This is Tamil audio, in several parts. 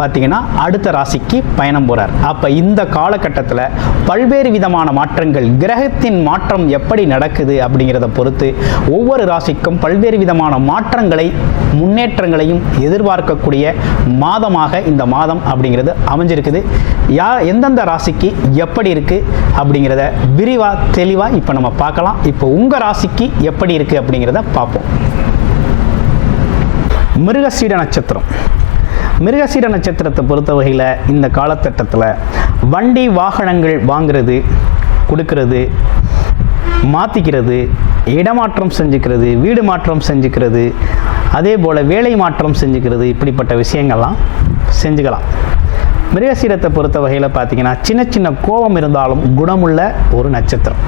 பார்த்தீங்கன்னா அடுத்த ராசிக்கு பயணம் போகிறார் அப்போ இந்த காலகட்டத்தில் பல்வேறு விதமான மாற்றங்கள் கிரகத்தின் மாற்றம் எப்படி நடக்குது அப்படிங்கிறத பொறுத்து ஒவ்வொரு ராசிக்கும் பல்வேறு விதமான மாற்றங்களை முன்னேற்றங்களையும் எதிர்பார்க்கக்கூடிய மாதமாக இந்த மாதம் அப்படிங்கிறது அமைஞ்சிருக்குது. யா எந்தெந்த ராசிக்கு எப்படி இருக்குது அப்படிங்கிறத விரிவாக தெளிவாக இப்போ நம்ம பார்க்கலாம். இப்போ உங்கள் ராசிக்கு எப்படி இருக்குது அப்படிங்கிறத பார்ப்போம். மிருகசீட நட்சத்திரம். மிருகசீட நட்சத்திரத்தை பொறுத்த வகையில் இந்த காலகட்டத்தில் வண்டி வாகனங்கள் வாங்குறது கொடுக்கறது மாற்றிக்கிறது இடமாற்றம் செஞ்சுக்கிறது வீடு மாற்றம் செஞ்சுக்கிறது அதே போல் வேலை மாற்றம் செஞ்சுக்கிறது இப்படிப்பட்ட விஷயங்கள்லாம் செஞ்சுக்கலாம். மிருகசீரத்தை பொறுத்த வகையில் பார்த்தீங்கன்னா சின்ன சின்ன கோபம் இருந்தாலும் குணமுள்ள ஒரு நட்சத்திரம்.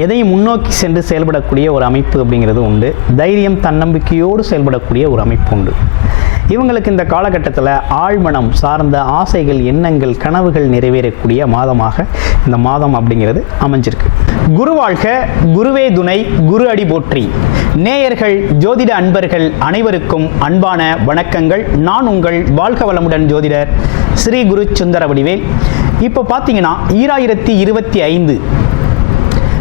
எதையும் முன்னோக்கி சென்று செயல்படக்கூடிய ஒரு அமைப்பு அப்படிங்கிறது உண்டு. தைரியம் தன்னம்பிக்கையோடு செயல்படக்கூடிய ஒரு அமைப்பு உண்டு. இவங்களுக்கு இந்த காலகட்டத்தில் ஆழ்மனம் சார்ந்த ஆசைகள் எண்ணங்கள் கனவுகள் நிறைவேறக்கூடிய மாதமாக இந்த மாதம் அப்படிங்கிறது அமைஞ்சிருக்கு. குரு வாழ்க குருவே துணை குரு அடி போற்றி. நேயர்கள் ஜோதிட அன்பர்கள் அனைவருக்கும் அன்பான வணக்கங்கள். நான் உங்கள் வாழ்க வளமுடன் ஜோதிடர் ஸ்ரீ குரு சுந்தர வடிவேல் இப்போ பார்த்தீங்கன்னா ஈராயிரத்தி இருபத்தி ஐந்து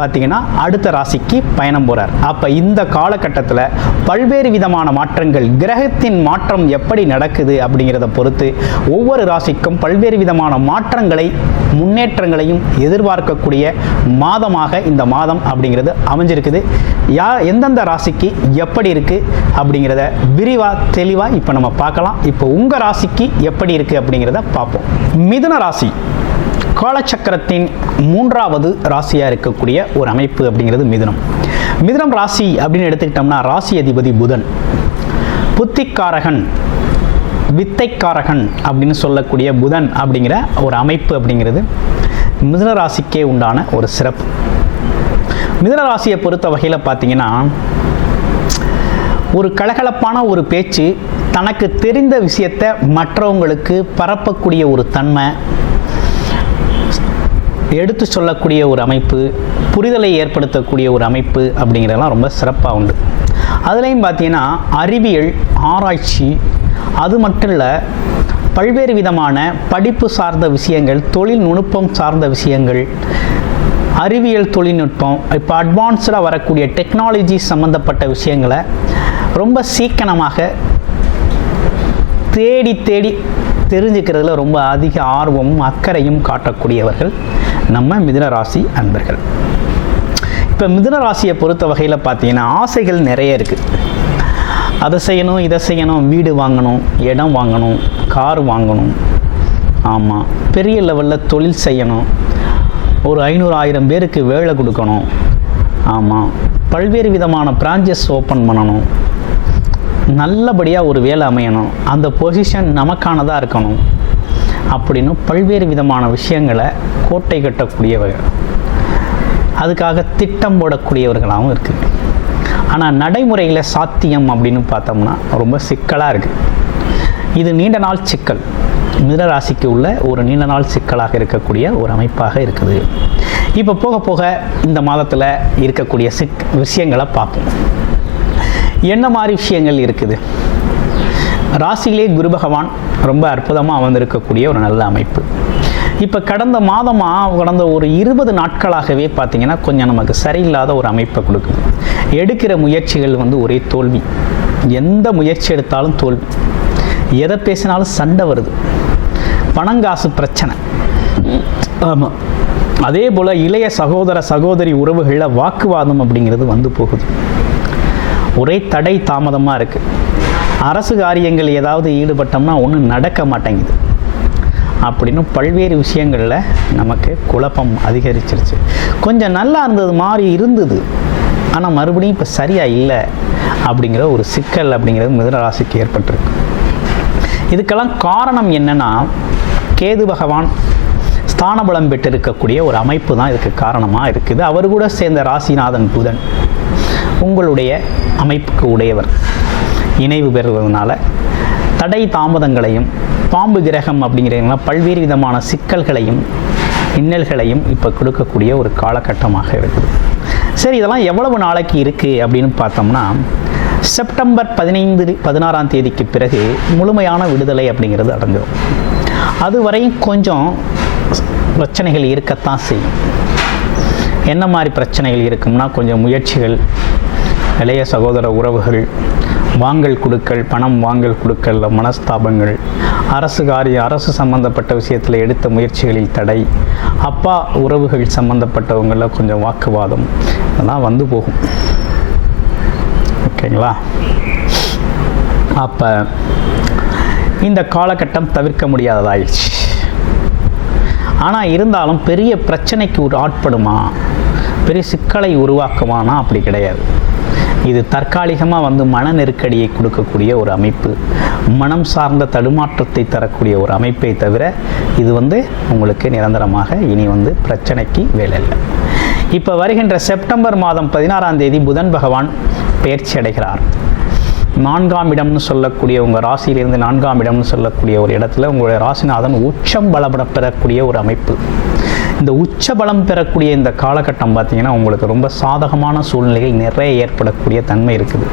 பார்த்தீங்கன்னா அடுத்த ராசிக்கு பயணம் போகிறார் அப்போ இந்த காலகட்டத்தில் பல்வேறு விதமான மாற்றங்கள் கிரகத்தின் மாற்றம் எப்படி நடக்குது அப்படிங்கிறத பொறுத்து ஒவ்வொரு ராசிக்கும் பல்வேறு விதமான மாற்றங்களை முன்னேற்றங்களையும் எதிர்பார்க்கக்கூடிய மாதமாக இந்த மாதம் அப்படிங்கிறது அமைஞ்சிருக்குது. யா எந்தெந்த ராசிக்கு எப்படி இருக்குது அப்படிங்கிறத விரிவாக தெளிவாக இப்போ நம்ம பார்க்கலாம். இப்போ உங்கள் ராசிக்கு எப்படி இருக்குது அப்படிங்கிறத பார்ப்போம். மிதுன ராசி. காலச்சக்கரத்தின் மூன்றாவது ராசியாக இருக்கக்கூடிய ஒரு அமைப்பு அப்படிங்கிறது மிதுனம். மிதுனம் ராசி அப்படின்னு எடுத்துக்கிட்டோம்னா ராசி அதிபதி புதன். புத்திக்காரகன் வித்தைக்காரகன் அப்படின்னு சொல்லக்கூடிய புதன் அப்படிங்கிற ஒரு அமைப்பு அப்படிங்கிறது மிதுன ராசிக்கே உண்டான ஒரு சிறப்பு. மிதுன ராசியை பொறுத்த வகையில் பார்த்தீங்கன்னா ஒரு கலகலப்பான ஒரு பேச்சு தனக்கு தெரிந்த விஷயத்தை மற்றவங்களுக்கு பரப்பக்கூடிய ஒரு தன்மை எடுத்து சொல்லக்கூடிய ஒரு அமைப்பு புரிதலை ஏற்படுத்தக்கூடிய ஒரு அமைப்பு அப்படிங்கிறதெல்லாம் ரொம்ப சிறப்பாக உண்டு. அதுலேயும் பார்த்தீங்கன்னா அறிவியல் ஆராய்ச்சி அது மட்டும் இல்லை பல்வேறு விதமான படிப்பு சார்ந்த விஷயங்கள் தொழில் நுணுப்பம் சார்ந்த விஷயங்கள் அறிவியல் தொழில்நுட்பம் இப்போ அட்வான்ஸ்டாக வரக்கூடிய டெக்னாலஜி சம்மந்தப்பட்ட விஷயங்களை ரொம்ப சீக்கனமாக தேடி தேடி தெரிஞ்சுக்கிறதுல ரொம்ப அதிக ஆர்வமும் அக்கறையும் காட்டக்கூடியவர்கள். நம்ம மிதுன ராசி அன்பர்கள். இப்போ மிதுன ராசியை பொறுத்த வகையில் பார்த்தீங்கன்னா ஆசைகள் நிறைய இருக்குது அதை செய்யணும் இதை செய்யணும் வீடு வாங்கணும் இடம் வாங்கணும் கார் வாங்கணும். ஆமாம் பெரிய லெவலில் தொழில் செய்யணும். ஒரு ஐநூறு ஆயிரம் பேருக்கு வேலை கொடுக்கணும். ஆமாம் பல்வேறு விதமான பிரான்ச்சஸ் ஓப்பன் பண்ணணும். நல்லபடியாக ஒரு வேலை அமையணும். அந்த பொசிஷன் நமக்கானதாக இருக்கணும். அப்படின்னு பல்வேறு விதமான விஷயங்களை கோட்டை கட்டக்கூடியவர்கள் அதுக்காக திட்டம் போடக்கூடியவர்களாகவும் இருக்குது ஆனால் நடைமுறையில் சாத்தியம் அப்படின்னு பார்த்தோம்னா ரொம்ப சிக்கலாக இருக்குது இது நீண்ட நாள் சிக்கல். மிதராசிக்கு உள்ள ஒரு நீண்ட நாள் சிக்கலாக இருக்கக்கூடிய ஒரு அமைப்பாக இருக்குது. இப்போ போக போக இந்த மாதத்தில் இருக்கக்கூடிய சிக் விஷயங்களை பார்ப்போம். என்ன மாதிரி விஷயங்கள் இருக்குது? ராசியிலே குரு பகவான் ரொம்ப அற்புதமாக அமர்ந்திருக்கக்கூடிய ஒரு நல்ல அமைப்பு. இப்போ கடந்த மாதமாக கடந்த ஒரு இருபது நாட்களாகவே பார்த்தீங்கன்னா கொஞ்சம் நமக்கு சரியில்லாத ஒரு அமைப்பை கொடுக்குது. எடுக்கிற முயற்சிகள் வந்து ஒரே தோல்வி. எந்த முயற்சி எடுத்தாலும் தோல்வி. எதை பேசினாலும் சண்டை வருது. பணங்காசு பிரச்சனை. ஆமாம் அதே போல் இளைய சகோதர சகோதரி உறவுகளில் வாக்குவாதம் அப்படிங்கிறது வந்து போகுது. ஒரே தடை தாமதமாக இருக்குது அரசு காரியங்கள் ஏதாவது ஈடுபட்டோம்னா ஒன்றும் நடக்க மாட்டேங்குது. அப்படின்னு பல்வேறு விஷயங்களில் நமக்கு குழப்பம் அதிகரிச்சிருச்சு. கொஞ்சம் நல்லா இருந்தது மாதிரி இருந்தது. ஆனால் மறுபடியும் இப்போ சரியாக இல்லை அப்படிங்கிற ஒரு சிக்கல் அப்படிங்கிறது மிதனராசிக்கு ஏற்பட்டிருக்கு. இதுக்கெல்லாம் காரணம் என்னன்னா கேது பகவான் ஸ்தானபலம் பெற்றிருக்கக்கூடிய ஒரு அமைப்பு தான் இதுக்கு காரணமாக இருக்குது. அவர் கூட சேர்ந்த ராசிநாதன் புதன் உங்களுடைய அமைப்புக்கு உடையவர். இணைவு பெறுவதனால தடை தாமதங்களையும் பாம்பு கிரகம் அப்படிங்கிறவங்களாம் பல்வேறு விதமான சிக்கல்களையும் இன்னல்களையும் இப்போ கொடுக்கக்கூடிய ஒரு காலகட்டமாக இருக்குது. சரி இதெல்லாம் எவ்வளவு நாளைக்கு இருக்குது அப்படின்னு பார்த்தோம்னா செப்டம்பர் பதினைந்து பதினாறாம் தேதிக்கு பிறகு முழுமையான விடுதலை அப்படிங்கிறது அடைஞ்சிடும் அதுவரையும் கொஞ்சம் பிரச்சனைகள் இருக்கத்தான் செய்யும். என்ன மாதிரி பிரச்சனைகள் இருக்கும்னா கொஞ்சம் முயற்சிகள் இளைய சகோதர உறவுகள் வாங்கல் கொடுக்கல் பணம் வாங்கல் கொடுக்கல் மனஸ்தாபங்கள் அரசு காரிய அரசு சம்பந்தப்பட்ட விஷயத்தில் எடுத்த முயற்சிகளில் தடை அப்பா உறவுகள் சம்பந்தப்பட்டவங்களில் கொஞ்சம் வாக்குவாதம் இதெல்லாம் வந்து போகும். ஓகேங்களா? அப்போ இந்த காலகட்டம் தவிர்க்க முடியாததாயிடுச்சு. ஆனால் இருந்தாலும் பெரிய பிரச்சனைக்கு ஒரு ஆட்படுமா பெரிய சிக்கலை உருவாக்குமானா? அப்படி கிடையாது. இது தற்காலிகமாக வந்து மன நெருக்கடியை கொடுக்கக்கூடிய ஒரு அமைப்பு. மனம் சார்ந்த தடுமாற்றத்தை தரக்கூடிய ஒரு அமைப்பை தவிர இது வந்து உங்களுக்கு நிரந்தரமாக இனி வந்து பிரச்சனைக்கு வேலை இல்லை இப்போ வருகின்ற செப்டம்பர் மாதம் பதினாறாம் தேதி புதன் பகவான் பயிற்சி அடைகிறார். நான்காம் இடம்னு சொல்லக்கூடிய உங்கள் ராசியிலிருந்து நான்காம் இடம்னு சொல்லக்கூடிய ஒரு இடத்துல உங்களுடைய ராசிநாதன் உச்சம் பலப்பட பெறக்கூடிய ஒரு அமைப்பு. இந்த உச்ச பலம் பெறக்கூடிய இந்த காலகட்டம் பார்த்தீங்கன்னா உங்களுக்கு ரொம்ப சாதகமான சூழ்நிலைகள் நிறைய ஏற்படக்கூடிய தன்மை இருக்குது.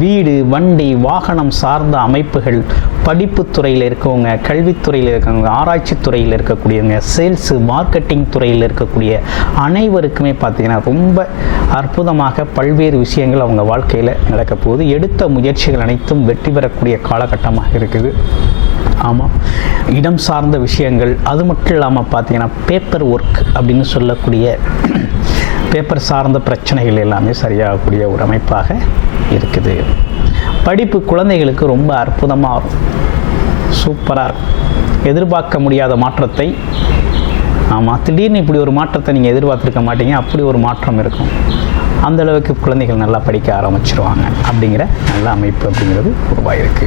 வீடு வண்டி வாகனம் சார்ந்த அமைப்புகள் படிப்புத்துறையில் இருக்கவங்க கல்வித்துறையில் இருக்கவங்க ஆராய்ச்சி துறையில் இருக்கக்கூடியவங்க சேல்ஸு மார்க்கெட்டிங் துறையில் இருக்கக்கூடிய அனைவருக்குமே பார்த்தீங்கன்னா ரொம்ப அற்புதமாக பல்வேறு விஷயங்கள் அவங்க வாழ்க்கையில் நடக்க போகுது. எடுத்த முயற்சிகள் அனைத்தும் வெற்றி பெறக்கூடிய காலகட்டமாக இருக்குது. ஆமாம் இடம் சார்ந்த விஷயங்கள் அது மட்டும் இல்லாமல் பார்த்தீங்கன்னா பேப்பர் ஒர்க் அப்படின்னு சொல்லக்கூடிய பேப்பர் சார்ந்த பிரச்சனைகள் எல்லாமே சரியாகக்கூடிய ஒரு அமைப்பாக இருக்குது. படிப்பு குழந்தைகளுக்கு ரொம்ப அற்புதமாக இருக்கும். சூப்பராக இருக்கும். எதிர்பார்க்க முடியாத மாற்றத்தை ஆமாம் திடீர்னு இப்படி ஒரு மாற்றத்தை நீங்கள் எதிர்பார்த்துருக்க மாட்டீங்க அப்படி ஒரு மாற்றம் இருக்கும். அந்த அளவுக்கு குழந்தைகள் நல்லா படிக்க ஆரம்பிச்சிருவாங்க. அப்படிங்கிற நல்ல அமைப்பு அப்படிங்கிறது உருவாயிருக்கு.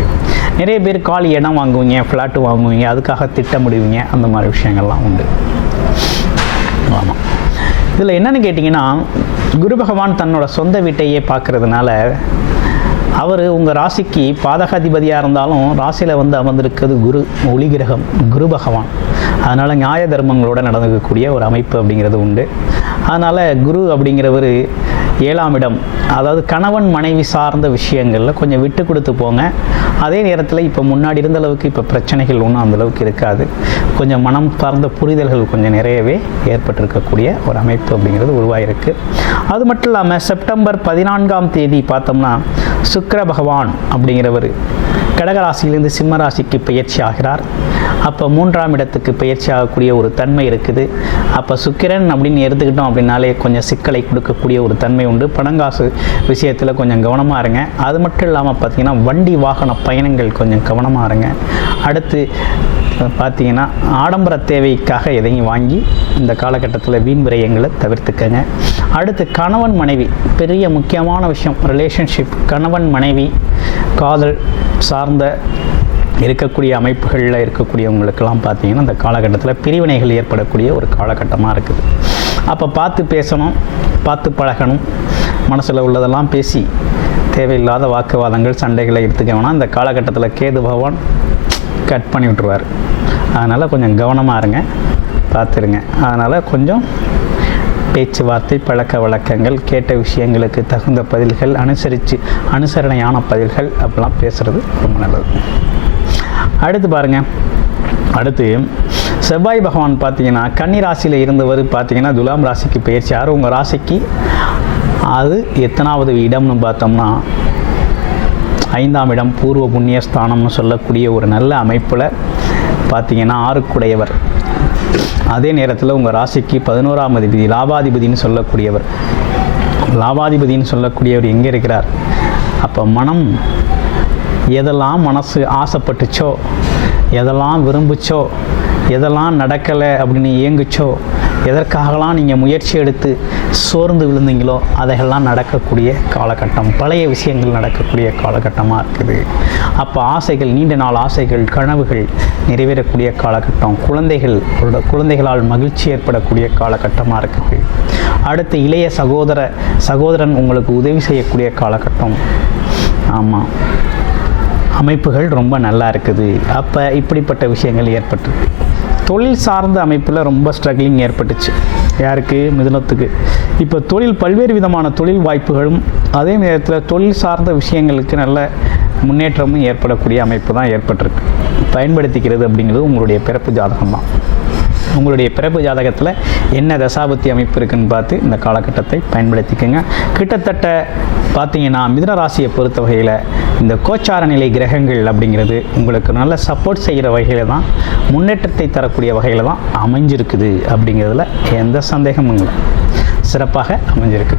நிறைய பேர் காலி இடம் வாங்குவீங்க ஃப்ளாட்டு வாங்குவீங்க அதுக்காக திட்டமிடுவீங்க அந்த மாதிரி விஷயங்கள்லாம் உண்டு. ஆமாம் இதில் என்னென்னு கேட்டிங்கன்னா குரு பகவான் தன்னோட சொந்த வீட்டையே பார்க்கறதுனால அவர் உங்கள் ராசிக்கு பாதகாதிபதியாக இருந்தாலும் ராசியில் வந்து அமர்ந்திருக்கிறது குரு ஒளி கிரகம் குரு பகவான். அதனால் நியாய தர்மங்களோட நடந்துக்கக்கூடிய ஒரு அமைப்பு அப்படிங்கிறது உண்டு. அதனால் குரு அப்படிங்கிறவர் ஏழாம் இடம். அதாவது கணவன் மனைவி சார்ந்த விஷயங்களில் கொஞ்சம் விட்டு கொடுத்து போங்க. அதே நேரத்தில் இப்போ முன்னாடி இருந்த அளவுக்கு இப்போ பிரச்சனைகள் ஒன்றும் அந்தளவுக்கு இருக்காது. கொஞ்சம் மனம் சார்ந்த புரிதல்கள் கொஞ்சம் நிறையவே ஏற்பட்டிருக்கக்கூடிய ஒரு அமைப்பு அப்படிங்கிறது உருவாயிருக்கு. அது மட்டும் இல்லாமல் செப்டம்பர் பதினான்காம் தேதி பார்த்தோம்னா சுக்கர பகவான் அப்படிங்கிறவர் கடகராசியிலிருந்து சிம்ம ராசிக்கு பயிற்சி ஆகிறார். அப்போ மூன்றாம் இடத்துக்கு பயிற்சி ஆகக்கூடிய ஒரு தன்மை இருக்குது. அப்போ சுக்கிரன் அப்படின்னு எடுத்துக்கிட்டோம் அப்படின்னாலே கொஞ்சம் சிக்கலை கொடுக்கக்கூடிய ஒரு தன்மை உண்டு. பணங்காசு விஷயத்தில் கொஞ்சம் கவனமாக இருங்க. அது மட்டும் இல்லாமல் பார்த்தீங்கன்னா வண்டி வாகன பயணங்கள் கொஞ்சம் கவனமாக இருங்க. அடுத்து பார்த்தீங்கன்னா ஆடம்பர தேவைக்காக எதையும் வாங்கி இந்த காலகட்டத்தில் வீண் விரயங்களை தவிர்த்துக்கங்க. அடுத்து கணவன் மனைவி பெரிய முக்கியமான விஷயம் ரிலேஷன்ஷிப் கணவன் மனைவி காதல் சார்ந்த இருக்கக்கூடிய அமைப்புகளில் இருக்கக்கூடியவங்களுக்கெல்லாம் பார்த்தீங்கன்னா இந்த காலகட்டத்தில் பிரிவினைகள் ஏற்படக்கூடிய ஒரு காலகட்டமாக இருக்குது. அப்போ பார்த்து பேசணும் பார்த்து பழகணும் மனசில் உள்ளதெல்லாம் பேசி தேவையில்லாத வாக்குவாதங்கள் சண்டைகளை எடுத்துக்க வேணாம் இந்த காலகட்டத்தில் கேது பகவான் கட் பண்ணி விட்ருவார் அதனால் கொஞ்சம் கவனமாக இருங்க பார்த்துருங்க. அதனால் கொஞ்சம் பேச்சுவார்த்தை பழக்க வழக்கங்கள் கேட்ட விஷயங்களுக்கு தகுந்த பதில்கள் அனுசரித்து அனுசரணையான பதில்கள் அப்படிலாம் பேசுகிறது ரொம்ப நல்லது. அடுத்து பாருங்கள் அடுத்து செவ்வாய் பகவான் பார்த்தீங்கன்னா கன்னி ராசியில் இருந்தவர் பார்த்தீங்கன்னா துலாம் ராசிக்கு பயிற்சியார் உங்கள் ராசிக்கு? அது எத்தனாவது இடம்னு பார்த்தோம்னா ஐந்தாம் இடம் பூர்வ புண்ணியஸ்தானம்னு சொல்லக்கூடிய ஒரு நல்ல அமைப்பில் பார்த்தீங்கன்னா ஆறுக்குடையவர். அதே நேரத்தில் உங்கள் ராசிக்கு பதினோராம் அதிபதி லாபாதிபதினு சொல்லக்கூடியவர். லாபாதிபதினு சொல்லக்கூடியவர் எங்கே இருக்கிறார்? அப்போ மனம் எதெல்லாம் மனசு ஆசைப்பட்டுச்சோ எதெல்லாம் விரும்புச்சோ எதெல்லாம் நடக்கலை அப்படின்னு ஏங்குச்சோ எதற்காகலாம் நீங்கள் முயற்சி எடுத்து சோர்ந்து விழுந்தீங்களோ அதையெல்லாம் நடக்கக்கூடிய காலகட்டம் பழைய விஷயங்கள் நடக்கக்கூடிய காலகட்டமாக இருக்குது. அப்போ ஆசைகள் நீண்ட நாள் ஆசைகள் கனவுகள் நிறைவேறக்கூடிய காலகட்டம் குழந்தைகள் குழந்தைகளால் மகிழ்ச்சி ஏற்படக்கூடிய காலகட்டமாக இருக்குது. அடுத்து இளைய சகோதர சகோதரன் உங்களுக்கு உதவி செய்யக்கூடிய காலகட்டம். ஆமாம் அமைப்புகள் ரொம்ப நல்லா இருக்குது. அப்போ இப்படிப்பட்ட விஷயங்கள் ஏற்பட்டிருக்கு தொழில் சார்ந்த அமைப்பில் ரொம்ப ஸ்ட்ரகிளிங் ஏற்பட்டுச்சு. யாருக்கு? மிதுனத்துக்கு. இப்போ தொழில் பல்வேறு விதமான தொழில் வாய்ப்புகளும் அதே நேரத்தில் தொழில் சார்ந்த விஷயங்களுக்கு நல்ல முன்னேற்றமும் ஏற்படக்கூடிய அமைப்பு தான் ஏற்பட்டிருக்கு. பயன்படுத்திக்கிறது அப்படிங்கிறது உங்களுடைய பிறப்பு ஜாதகம் தான் உங்களுடைய பிறப்பு ஜாதகத்தில் என்ன தசாபத்தி அமைப்பு இருக்குன்னு பார்த்து இந்த காலகட்டத்தை பயன்படுத்திக்கோங்க. கிட்டத்தட்ட பார்த்தீங்கன்னா மிதுன ராசியை பொறுத்த வகையில் இந்த கோச்சார நிலை கிரகங்கள் அப்படிங்கிறது உங்களுக்கு நல்ல சப்போர்ட் செய்கிற வகையில் தான் முன்னேற்றத்தை தரக்கூடிய வகையில் தான் அமைஞ்சிருக்குது அப்படிங்கிறதுல எந்த சந்தேகமும் இல்லை. சிறப்பாக அமைஞ்சிருக்கு.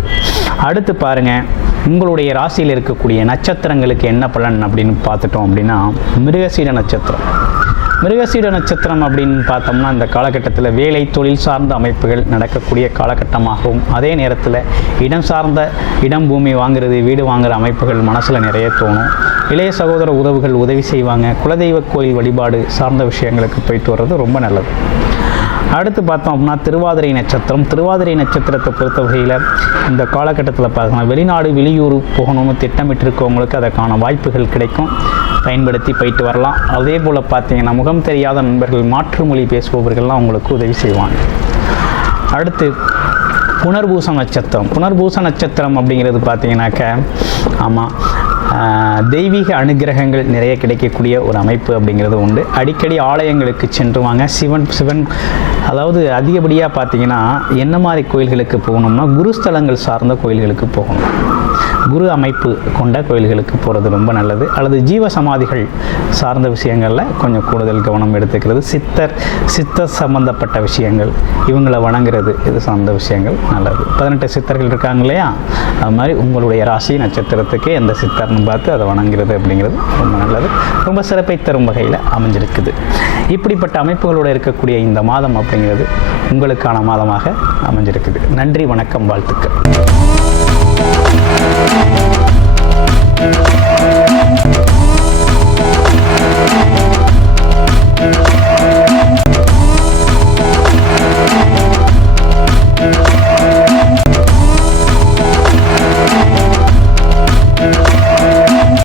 அடுத்து பாருங்கள் உங்களுடைய ராசியில் இருக்கக்கூடிய நட்சத்திரங்களுக்கு என்ன பலன் அப்படின்னு பார்த்துட்டோம் அப்படின்னா மிருகசீட நட்சத்திரம். மிருகசீட நட்சத்திரம் அப்படின்னு பார்த்தோம்னா இந்த காலகட்டத்தில் வேலை தொழில் சார்ந்த அமைப்புகள் நடக்கக்கூடிய காலகட்டமாகவும் அதே நேரத்தில் இடம் சார்ந்த இடம் பூமி வாங்குறது வீடு வாங்குகிற அமைப்புகள் மனசில் நிறைய தோணும். இளைய சகோதர உறவுகள் உதவி செய்வாங்க. குலதெய்வ கோயில் வழிபாடு சார்ந்த விஷயங்களுக்கு போயிட்டு வர்றது ரொம்ப நல்லது. அடுத்து பார்த்தோம் அப்படின்னா திருவாதிரை நட்சத்திரம். திருவாதிரை நட்சத்திரத்தை பொறுத்த வகையில் இந்த காலகட்டத்தில் பார்த்தோம்னா வெளிநாடு வெளியூர் போகணும்னு திட்டமிட்டிருக்கவங்களுக்கு அதற்கான வாய்ப்புகள் கிடைக்கும். பயன்படுத்தி போயிட்டு வரலாம். அதே போல் பார்த்தீங்கன்னா முகம் தெரியாத நண்பர்கள் மாற்று மொழி பேசுபவர்கள்லாம் உங்களுக்கு உதவி செய்வாங்க. அடுத்து புனர்பூச நட்சத்திரம். புனர்பூச நட்சத்திரம் அப்படிங்கிறது பார்த்தீங்கன்னாக்க ஆமாம் தெய்வீக அனுகிரகங்கள் நிறைய கிடைக்கக்கூடிய ஒரு அமைப்பு அப்படிங்கிறது உண்டு. அடிக்கடி ஆலயங்களுக்கு சென்று வாங்க. சிவன் சிவன் அதாவது அதிகப்படியாக பார்த்தீங்கன்னா என்ன மாதிரி கோயில்களுக்கு போகணும்னா குருஸ்தலங்கள் சார்ந்த கோயில்களுக்கு போகணும். குரு அமைப்பு கொண்ட கோயில்களுக்கு போகிறது ரொம்ப நல்லது. அல்லது ஜீவ சமாதிகள் சார்ந்த விஷயங்களில் கொஞ்சம் கூடுதல் கவனம் எடுத்துக்கிறது. சித்தர் சித்தர் சம்பந்தப்பட்ட விஷயங்கள் இவங்களை வணங்குறது இது சார்ந்த விஷயங்கள் நல்லது. பதினெட்டு சித்தர்கள் இருக்காங்க இல்லையா? அது மாதிரி உங்களுடைய ராசி நட்சத்திரத்துக்கு எந்த சித்தர்னு பார்த்து அதை வணங்குறது அப்படிங்கிறது ரொம்ப நல்லது. ரொம்ப சிறப்பை தரும் வகையில் அமைஞ்சிருக்குது. இப்படிப்பட்ட அமைப்புகளோடு இருக்கக்கூடிய இந்த மாதம் அப்படிங்கிறது உங்களுக்கான மாதமாக அமைஞ்சிருக்குது. நன்றி வணக்கம் வாழ்த்துக்கள்.